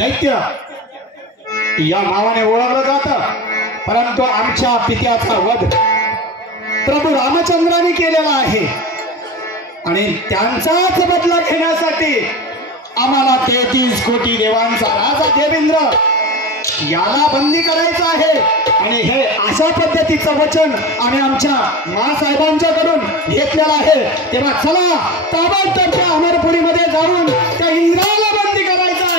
दैत्य या नावाने ओळखलं जातं, परंतु आमच्या पित्याचा वध प्रभू रामचंद्राने केलेला आहे आणि त्यांचाच बदला घेण्यासाठी आम्हाला 33 कोटी देवांचा राजा देवेंद्र याला बंदी करायचं आहे। आणि हे अशा पद्धतीचं वचन आम्ही आमच्या मासाहेबांच्याकडून घेतलेलं आहे। तेव्हा चला ताबडतोब त्या अमरपुरीमध्ये जाऊन त्या इंद्राला बंदी करायचं आहे।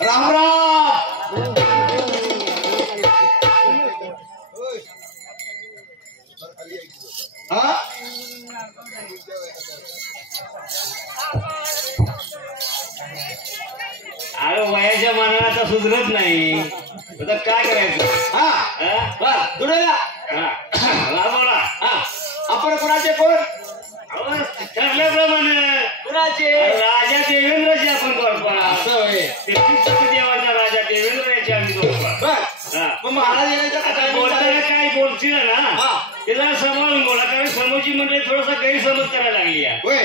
राम राम। अरे वयाच्या मानाने आता सुधरत नाही, आता काय करायचं? आपण कुणाचे कोण? ठरल्याप्रमाणे कुणाचे? राजा देवेंद्रचे आपण कल्पना। असं होय? 33 कोटी देवाचा राजा देवेंद्र याची आम्ही कल्पना। मग महाराज येण्याच्या बोलताना काय बोलशील ना ते जरा सांभाळून बोला, कारण समोरची मंडळी थोडासा गैरसमज करायला लागली आहे। होय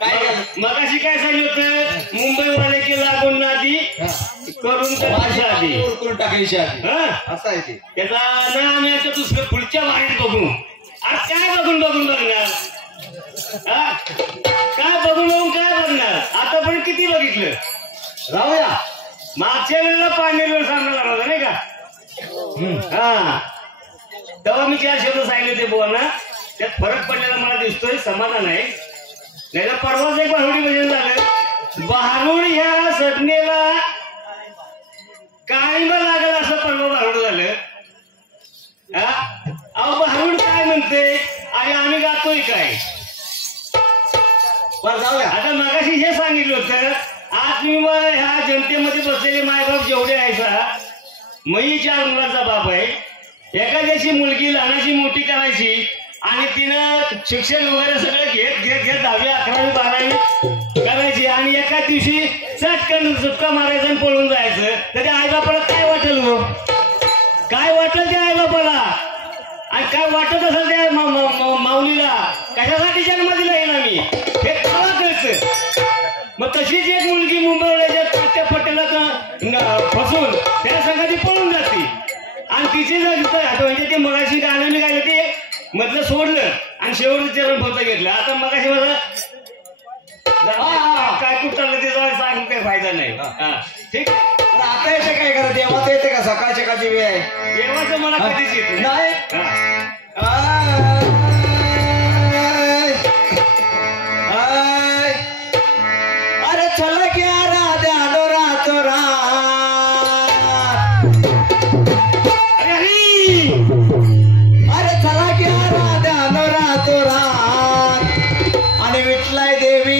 काय? मगाशी काय सांगितलं होतं, मुंबईवाले की लागून नादी करून करून टाकायची आधी असं आहे ते। त्याचा ना आम्ही आता दुसरं पुढच्या वारीत बघू। अरे काय बघून बघणार? काय बघून काय बघणार? आता पण किती बघितलं? राहूया, मागच्या वेळेला पाण्यावर सामना लागला होता नाही का? तेव्हा मी 4 शब्द सांगितले ते बोल ना, त्यात फरक पडलेला मला दिसतोय, समाधान आहे। नाही तर परवाच एक बहारुडी भजन झालं, बहारूड ह्या सदनेला काळींबा लागल असं परवा बहारूड झालं। अहो बहारूड काय म्हणते आणि आम्ही गातोय काय? जाऊया। आता मगाशी हे सांगितलं होतं, आज मी ह्या जनतेमध्ये बसलेले मायबाप जेवढे आहेत, मी 4 मुलाचा बाप आहे। एखाद्याची मुलगी लहानाची मोठी करायची आणि तिनं शिक्षण वगैरे सगळं घेत 10वी 11वी 12वी करायची आणि एका दिवशी चटकन सुटका मारायचं आणि पळून जायचं, तर त्या आईबापाला काय वाटेल? हो काय वाटेल त्या आईबापाला? आणि काय वाटत असेल त्या माऊलीला? कशासाठी जन्म दिला येईल आम्ही हे मला कळतं। मग तशीच एक मुलगी मुंबईला त्या पटेला फसून त्या संघाती पळून जाते आणि तिचे म्हणजे ते मगाशी गाणं मी गायलं ते मधलं सोडलं आणि शेवटचं चरण फक्त घेतलं। आता मगाशी मला काय कुठलं ते सांग, काही फायदा नाही। ठीक आहे, आता येते काय करा? देवाचं येते का? सकाळच्या काची वेळ आहे देवाचं मला कधीच येत नाही। अरे चला क्या राधा नो रातो अरे चला क्या राधा नो रातो आणि विठलाई देवी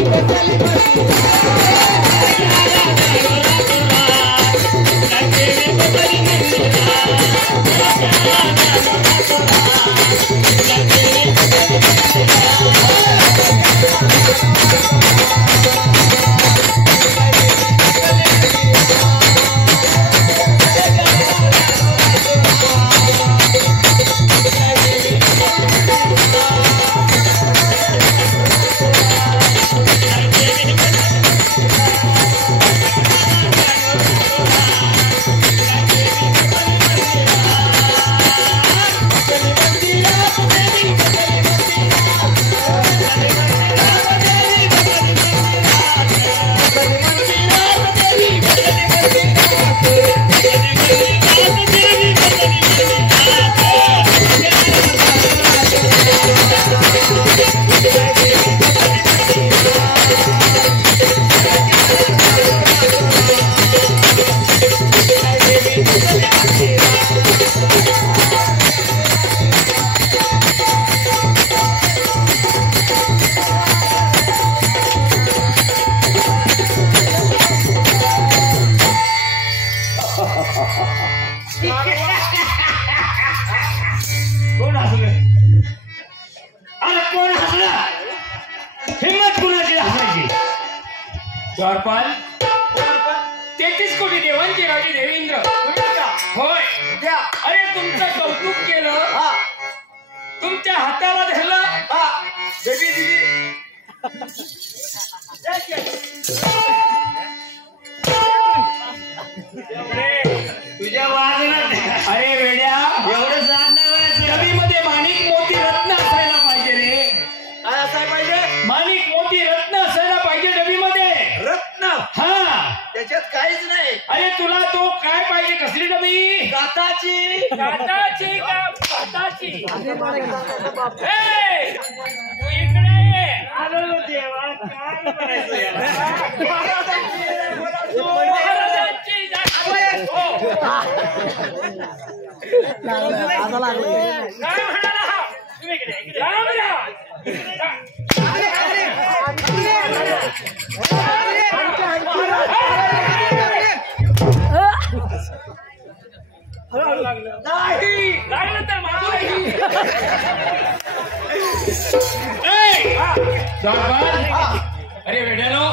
कोण हसलं? अरे कोण हसलं? हिम्मत कुणाची हसायची? द्वारपाल 33 कोटी देवांची राजे देवेंद्र होय. अरे तुमचं कौतुक केलं, तुमच्या हाताला धरलं. तुझ्या वाजनात अरे वेड्या, एवढं सांगणार डबीमध्ये माणिक मोती रत्न असायला पाहिजे रे. काय असायला पाहिजे? माणिक मोती रत्न असायला पाहिजे डबीमध्ये. रत्न हा, त्याच्यात काहीच नाही. अरे तुला तो काय पाहिजे? कसली डबी? काताची. काटाची का पाटाची? ए, तू इकडे ये. आलो देवा, काय करायचं याला? महाराजांची जागा. हो. काय म्हणाला हा? तुम्ही इकडे राम राम. नाही. लागलं तर मारू. अरे वेड्यानो,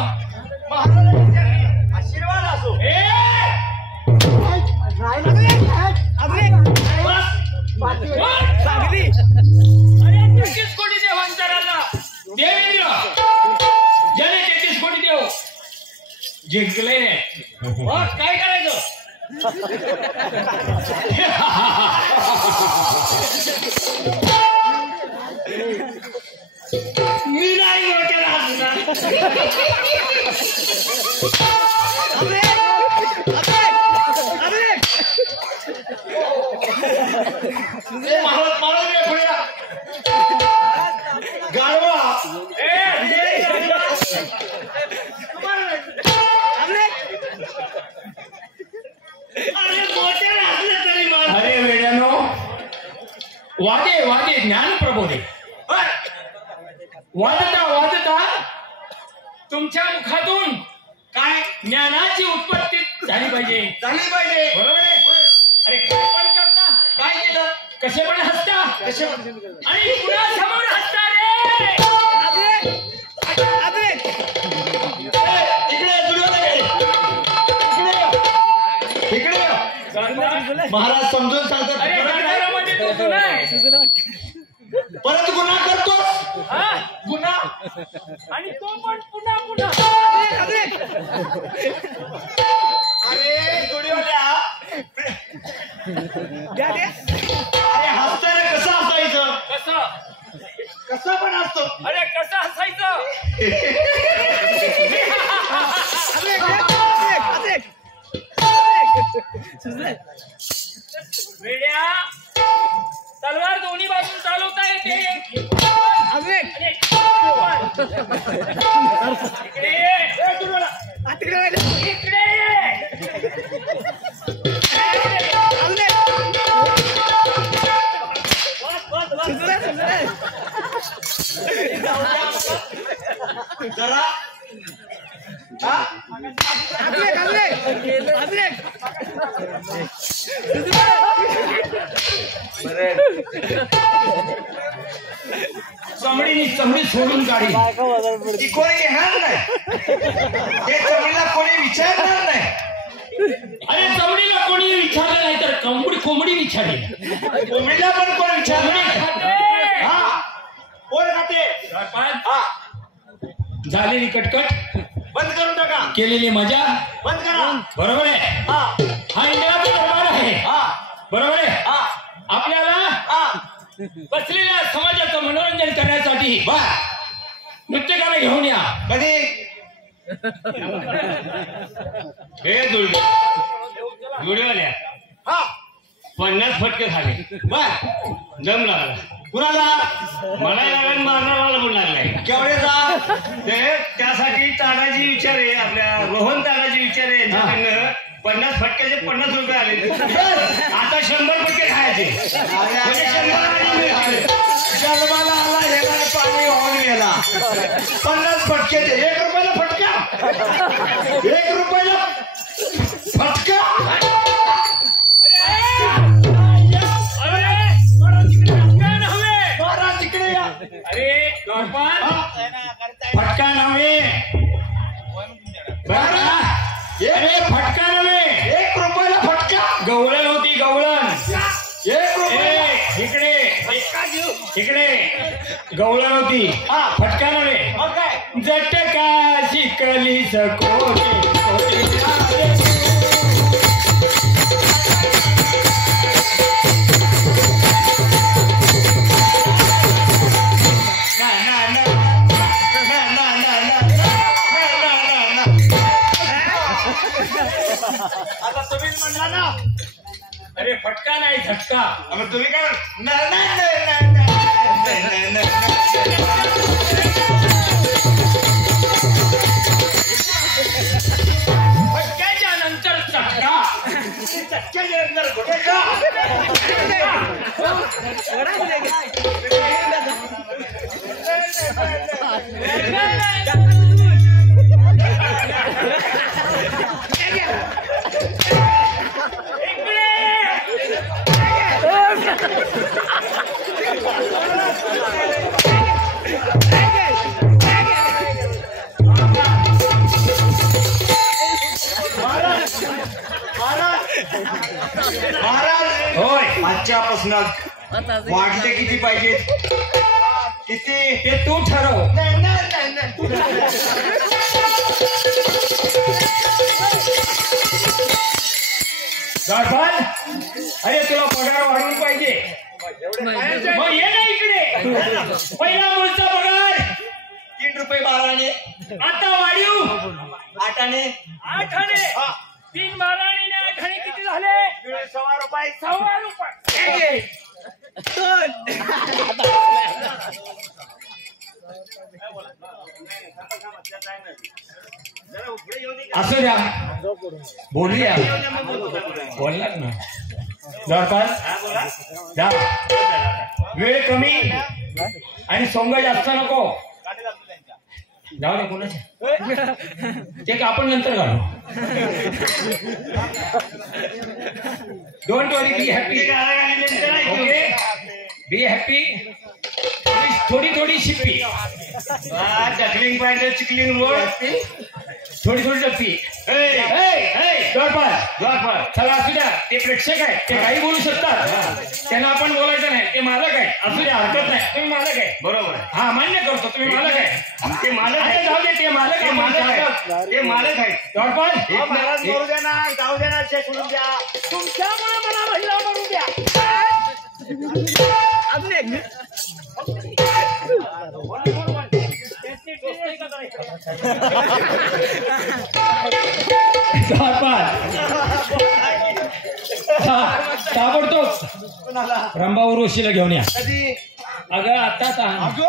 आशीर्वाद असो. अरे 33 कोटी देवांतराला देवेंद्र ज्याने 33 कोटी देव जिंकले मग काय करायचं? मी नाही डोक्याला हसणार. गाढवा. अरे डोक्याला हसलं तरी मला. अरे वेड्यानो, वादे वादे ज्ञान प्रबोधे. वाजता वाजता तुमच्या मुखातून काय ज्ञानाची उत्पत्ती झाली पाहिजे. झाली पाहिजे. बरोबर आहे? अरे काय पण करता, काय केलं? कसे पण हसता, कसे? आणि पुन्हा समोर हसता रे. इकडे दुर्योधन. इकडे महाराज समजून सांगतात. अरे गाण्यामध्ये तो गुन्हा आहे. परत गुन्हा करतो. हा? गुन्हा, आणि तो पण पुन्हा पुन्हा. अरे दुर्योधन, अरे हसताना कसं हसायचं? कसं पण असतो. अरे कसं हसायचं? वेड्या, तलवार दोन्ही बाजून चालवता येते. इकडे ये. इकडे ये. जरा चमडी सोडून काढी. ती कोणी घेणार नाही. हे चमडीला कोणी विचारणार नाही. अरे चमडीला कोणी विचारलं नाही तर कोंबडी विचारली. कोंबडीला पण कोण विचारणार नाही. हा, कोण खाते? हा, झालेली कटकट, बंद करून टाका. केलेली मजा बंद करा. बरोबर आहे. हा हा इंडियाचा दरबार आहे. हा बरोबर आहे. हा आपल्याला हा. बसलेल्या समाजाचं मनोरंजन करण्यासाठी नृत्यकाला घेऊन या. कधी? हे जुडीवाल्या हा 50 फटके खाले. बर. दम लागला. कुणाला? मला लागला, मारणाराला पण लागलाय. केवढेचा? ते त्यासाठी तानाजी विचारे, आपल्या रोहन तानाजी विचारे यांच्याकडनं 50 फटक्याचे 50 रुपये आले. आता 100 फटके खायचे. म्हणजे 100 आणि मी खाले. जन्माला आला गेला पाणी वाहून गेला. 50 फटक्याचे 1 रुपयाला फटका. 1 रुपयाला फटका. अरे इकडे गवळण होती फटका नव्हे मग काय जटका शिकली सकोटे आता तुम्हीच म्हणला ना अरे फटका नाही झटका मग तुम्ही काय नाही नाही नाही नाही नाही नाही फटक्याच्या नंतर चटका चटक्याच्या नंतर घोटायचा महाराज होय आजच्यापासून वाढले किती पाहिजेत किती ते तू ठरव नाही नाही नाही गडबड अरे तुला पगार वाढवून पाहिजे मग ये ना इकडे पहिला मुलचा पगार 3 रुपये 12 आणे आता वाढीव 8 आणे 8 आणे 3 12 आणि 8 आणे किती झाले 1.25 रुपये 1.25 रुपये असं द्या बोलूया बोललात ना जवळपास जा वेळ कमी आणि सोंग जास्त नको जाऊ दे कोणाच्या ते आपण नंतर घालू don't worry be happy okay be happy थोडी थोडी शिप्पी डकलिंग पाहिजे चिकलिंग रोड थोडी थोडी टप्पी चला असू द्या ते प्रेक्षक आहेत ते काही बोलू शकतात त्यांना आपण बोलायचं नाही ते मालक आहे असू द्या हरकत नाही तुम्ही मालक आहे बरोबर हा मान्य करतो तुम्ही मालक आहे ते मालक अरे आहे जाऊ दे ते मालक आहे मालक मालक आहे ते मालक आहे जवळपास महाराज मरू द्या ना जाऊ द्या ना शेत सोडून द्या तुमच्यामुळे मला महिला मरू द्या ताबडतोब रंभा उर्वशीला घेऊन या कधी अगं आताच आणतो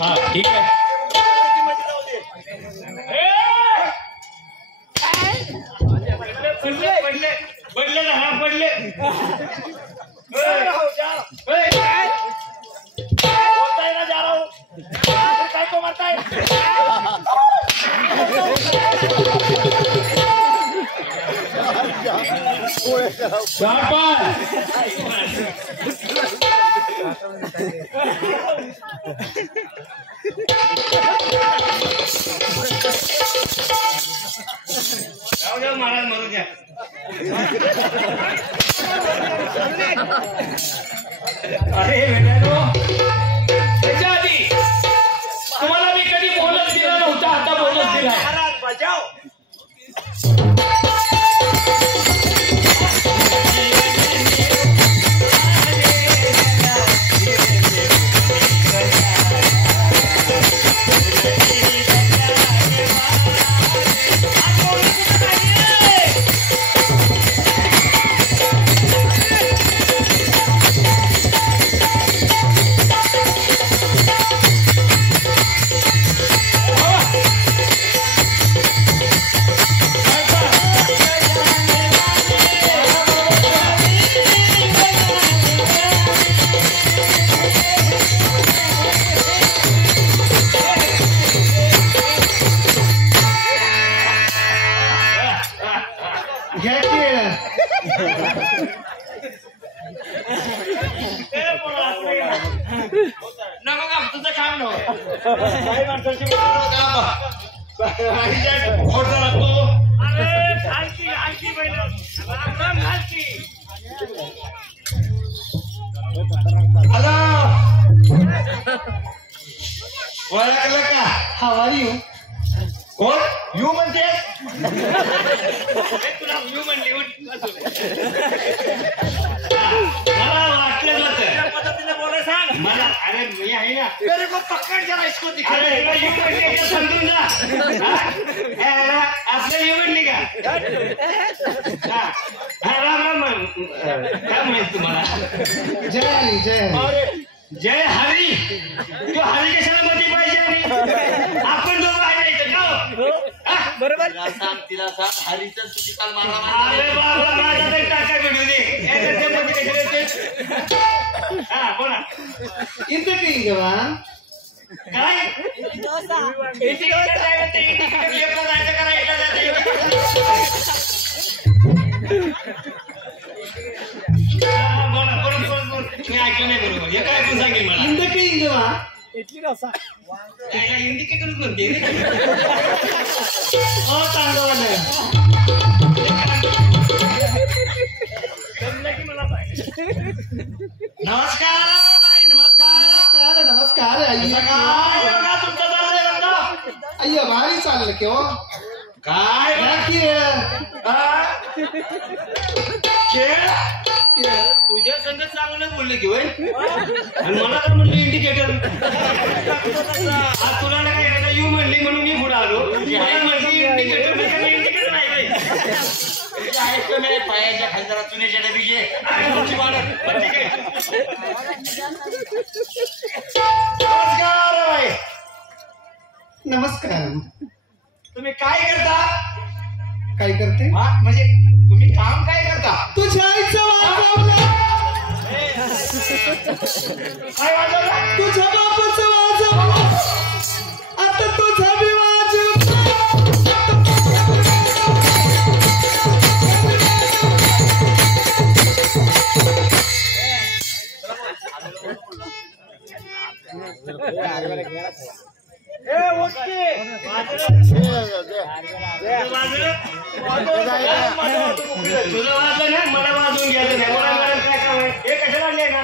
हा ठीक आहे पडले ना हा पडले बोलताय ना जा रहा हूं काय को मारताय जाऊ द्या महाराज मरू द्या अरे वेगळ्यानो त्याच्या आधी तुम्हाला मी कधी बोलत दिला नव्हता आता बोलत दिलाय महाराज बचाव मित्रांनो काही माणसाची खोडचा लागतो. हॅलो ओळखलं का? How are you? कोण यू म्हणते? तुला यू म्हणली मला वाटलं नव्हतं पद्धतीने बोलाय सांग मला. अरे मी आहे ना मेरे को पकड जरा इसको दिखा. अरे यू म्हणली समजून जा. आपल्या यू म्हणली का? राम राम काय म्हणायचं तुम्हाला? जय हरी जय हरी. जय हरी. तू हरी कशाला मध्ये पाहिजे आणि आपण दोघं आहे ना इथं का? बरोबर तिला सांग हरीचं तुझी काल मारा. अरे बाबा माझा तरी टाका भेटू दे. हा बोला इंदकी इंगवा काय बोला बोल मी ऐकलं नाही बरोबर. हे काय पण सांगेल मला. इंदकी इंगवा इंडिकेटरच म्हणते नमस्कार नमस्कार नमस्कार अय्या काय बघा तुमचं चाललंय बघा. अय्या भारी चाललं की हो. काय बाकी खेळ तुझ्या संगत चांगलं बोलले की वय आणि मला तर म्हणलं इंडिकेटर. तुला ना काय यू म्हणली म्हणून मी पुढे आलो. म्हणली इंडिकेटर इंडिकेटर नाही बाई. नाही पायाच्या खाली जरा चुन्याच्या डबी घे आणि तुमची वाढत. नमस्कार बाई. नमस्कार. तुम्ही काय करता? काय करते? म्हणजे तुम्ही काम काय करता? तुझ्या आईचं वाजवलं, काय वाजवलं? तुझ्या बापाचं वाजवलं, आता तुझा बी वाजव. तुझं वाजलं ना मला वाजवून घ्यायचं नाही. काय काम आहे हे कशाला आणलंय ना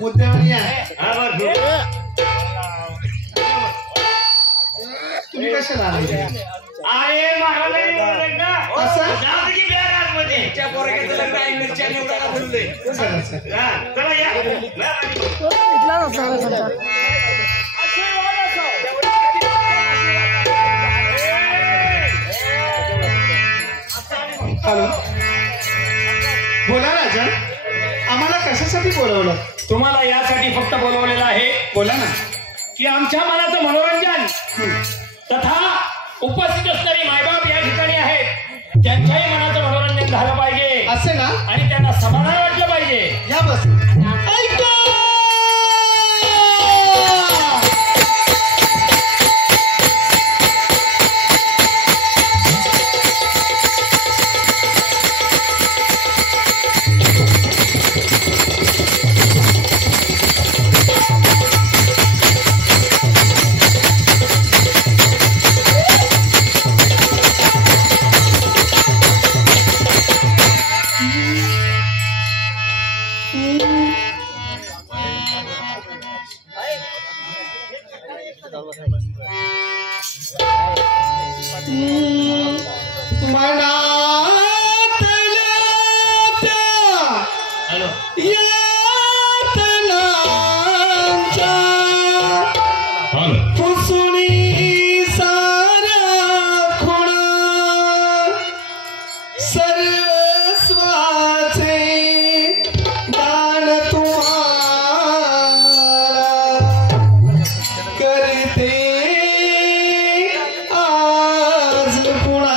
मुद्द्यावर या. हा बरं तुम्ही कशाला आले? आहे महाराज ना असं? जाऊ की बॅग आतमध्ये. त्या पोरग्याचं लग्न आहे मिरच्या निवडायला बोलले. चला चला. हा चला या. हॅलो बोला राजा, आम्हाला कशासाठी बोलवलं? तुम्हाला यासाठी फक्त बोलवलेलं आहे बोला ना. की आमच्या मनाचं मनोरंजन तथा उपस्थित असणारी मायबाप या ठिकाणी आहेत त्यांच्याही मनाचं मनोरंजन झालं पाहिजे असे ना? आणि त्यांना समाधान वाटलं पाहिजे. या बस. ऐका करते आज पुन्हा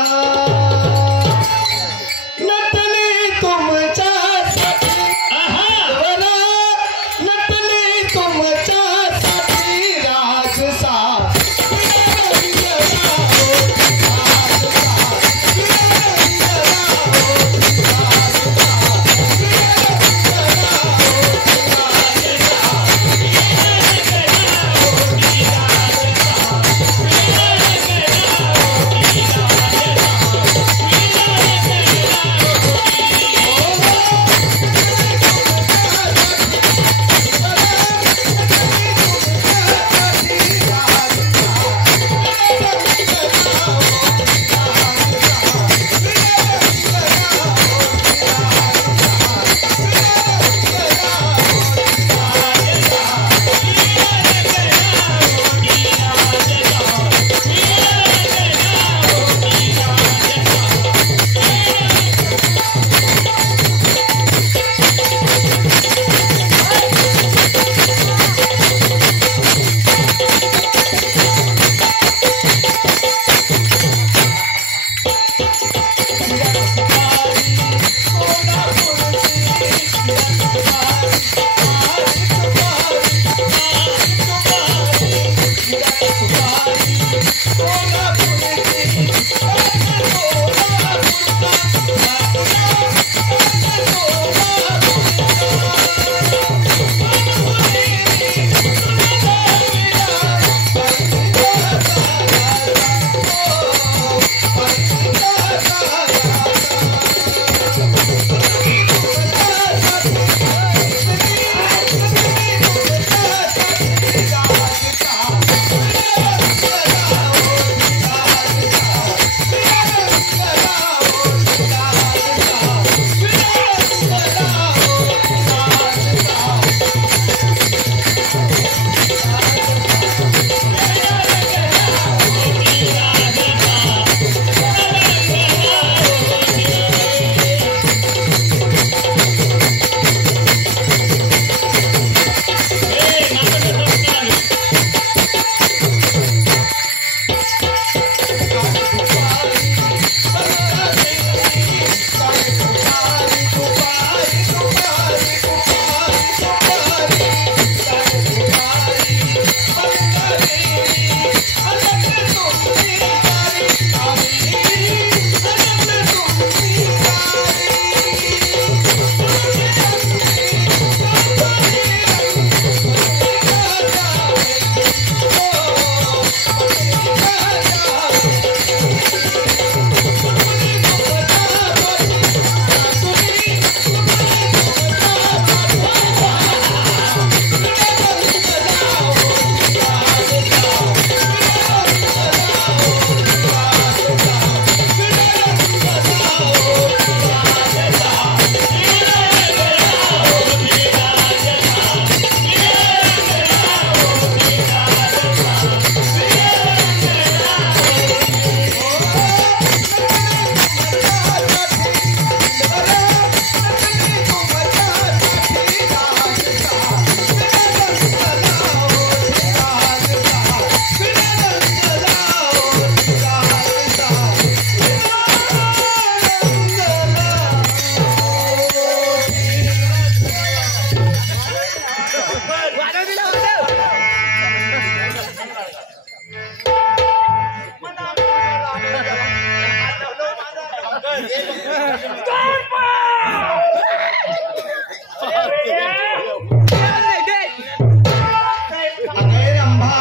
अगं रंभा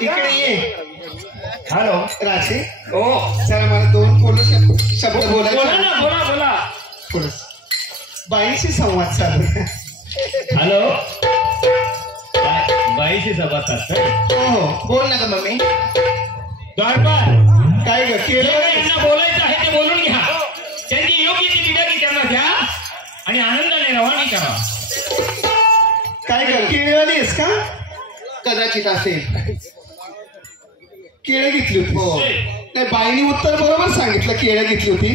इकडे ये. हॅलो. राजे हो. जरा मला दोन शब्द बोला बोलायचे. ना, बोला बोला. थोडंसं. बाईशी संवाद चालू आहे. हॅलो. बाईशी सभा करताय. हो बोल ना ग मम्मी. द्वारपाल, काय ग केलं यांना बोलायचं आहे ते बोलून घ्या. त्यांची योग्य ती विदागी त्यांना द्या आणि आनंदाने रवानी करा. काय ग केळीवाली आहेस का? कदाचित असेल. केळं घेतली होती. हो. नाही बाईनी उत्तर बरोबर सांगितलं. केळं घेतली होती.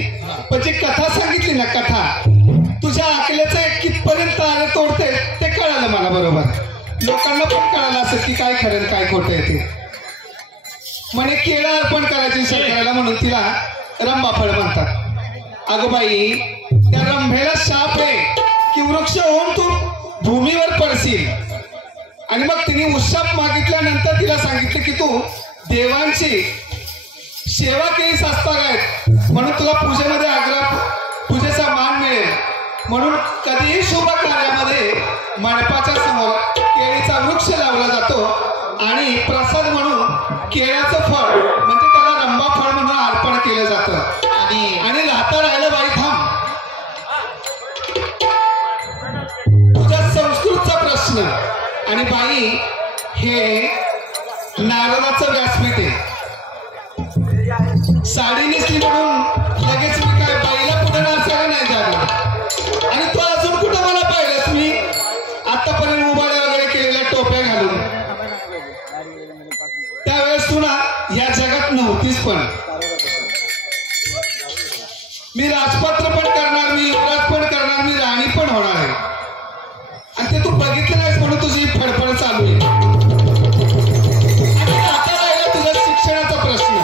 पण जी कथा सांगितली ना कथा तुझ्या आकल्याचं कितपर्यंत आले तोडते ते कळालं मला बरोबर. लोकांना पण कळालं असं की काय खरं काय खोटं आहे ते. म्हणे केळं अर्पण करायची शंकराला म्हणून तिला रंभाफळ म्हणतात. अगं बाई त्या रंभेला शाप आहे की वृक्ष होऊन तू भूमीवर पडशील. आणि मग तिने उशाप मागितल्यानंतर तिला सांगितलं की तू देवांची सेवा केलीस असता काय म्हणून तुला पूजेमध्ये पूजेचा मान मिळेल. म्हणून कधीही शुभ कार्यामध्ये मंडपाच्या समोर केळीचा वृक्ष लावला जातो आणि प्रसाद म्हणून केळ्याचं फळ म्हणजे त्याला रंभा फळ म्हणून अर्पण केलं जातं. आणि राहता राहिलं बाई थांब. तुझ्या संस्कृतचा प्रश्न. आणि बाई हे नारदाचं व्यासपीठ आहे. साडी नेसली म्हणून लगेच मी काय बाईला कुठं नाचायला नाही जाणार. आणि तो अजून कुठं मला पाहिलंच मी आतापर्यंत उभाड्या वगैरे केलेल्या टोप्या घालून. त्यावेळेस तू ना या जगात नव्हतीच. पण मी राजपात्र पण करणार, मी युवराज पण करणार, मी राणी पण होणार आहे. आणि ते तू बघितलं नाहीस म्हणून तुझी फडफड चालू आहे. आणि आता राहिला तुझा शिक्षणाचा प्रश्न.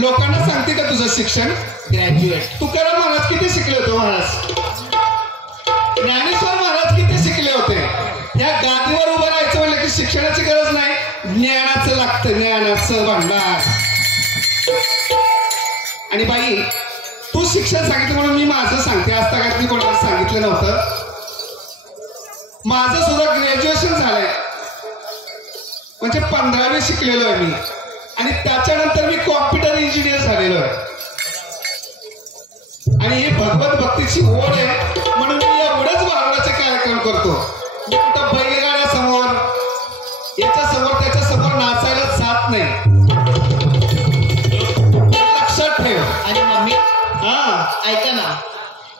लोकांना सांगते का तुझं शिक्षण? ग्रॅज्युएट. तुकाराम महाराज किती शिकले होते महाराज? ज्ञानेश्वर महाराज किती शिकले होते? या गादीवर उभं राहायचं म्हणलं की शिक्षणाची गरज नाही, ज्ञानाचं लागतं. ज्ञानाचं भांडार. आणि बाई तू शिक्षण सांगितलं म्हणून मी माझं सांगते. आज तक मी कोणाला सांगितलं नव्हतं. माझं सुद्धा ग्रॅज्युएशन झालंय म्हणजे 15वी शिकलेलो आहे मी. आणि त्याच्यानंतर मी कॉम्प्युटर इंजिनियर झालेलो आहे. आणि ही भगवत भक्तीची ओढ आहे म्हणून मी एवढंच वारणाचे कार्यक्रम करतो. मी कुठं बैलगाड्या समोर याच्या समोर त्याच्या समोर नाचायला जात नाही. लक्षात ठेव. आणि मम्मी हा ऐका ना,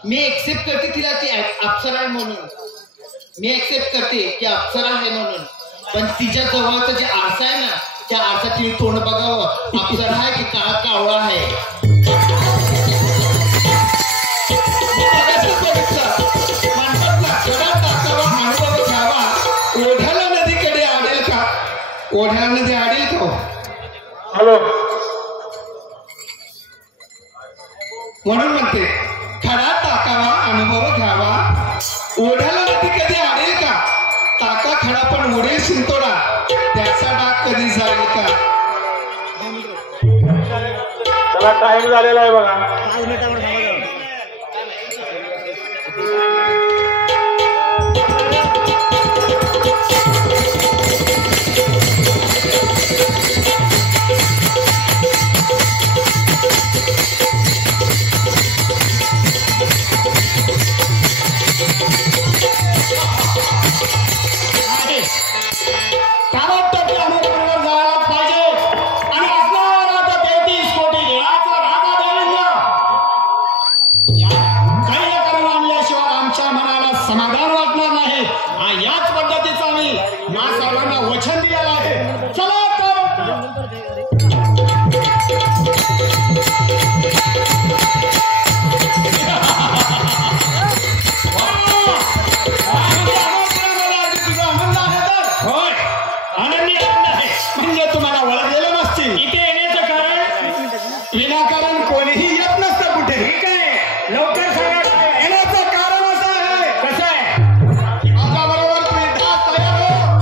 मी एक्सेप्ट करते तिला ती अप्सरा आहे म्हणून. मी एक्सेप्ट करते की अप्सरा आहे म्हणून. पण तिच्या जवळचं जे आरसा आहे ना त्या आरसा तिने तोंड बघावं. अप्सरा आहे की काळा कावळा आहे. अनुभव घ्यावा. ओढ्याला नदीकडे आडेल का? ओढ्याला नदी आडेल का? हॅलो. म्हणून म्हणते खडा टाकावा अनुभव घ्यावा. ओढ्याला नदी कधी आडेल का? टाका खडा पण उडेल शिंतोडा. त्याचा डाग कधी जाईल का? चला टाइम झालेला आहे बघा. समाधान वाटणार नाही. याच पद्धतीचं आम्ही सर्वांना वचन दिलेलं आहे. चला तुझा आनंद आहे तर? होय, आनंदी आनंद आहे. म्हणजे तुम्हाला वळलेलं नसतील. इथे येण्याचं कारण विनाकारण कोणीही येत नसतं कुठे. ठीक आहे, लवकर सांगा. येण्याचं कारण असं आहे. कसं आहे? आता बरोबर तुम्ही 10 तयार हो.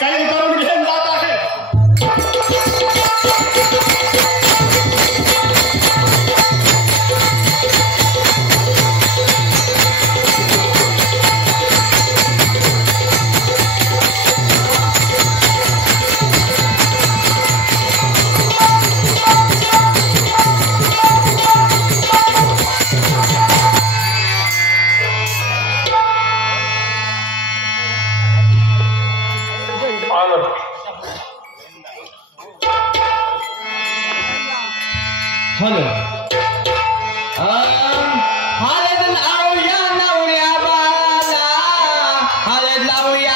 काही करून घेऊन जात आहे. हॅलो हळद लावूया नवऱ्या बाला हळद लावूया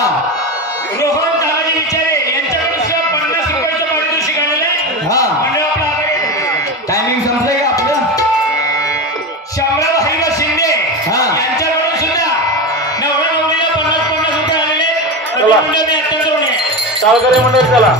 रोहन तानाजी विचारे यांच्याकडून 50 रुपयाचं पारितोषिक आलेलं आहे. म्हणजे आपला टायमिंग संपलंय का आपलं? शामराव हरिभाऊ शिंदे यांच्याकडून सुद्धा नवरा नवरीला 50 रुपये आलेले. चालकरी मंडळी चला.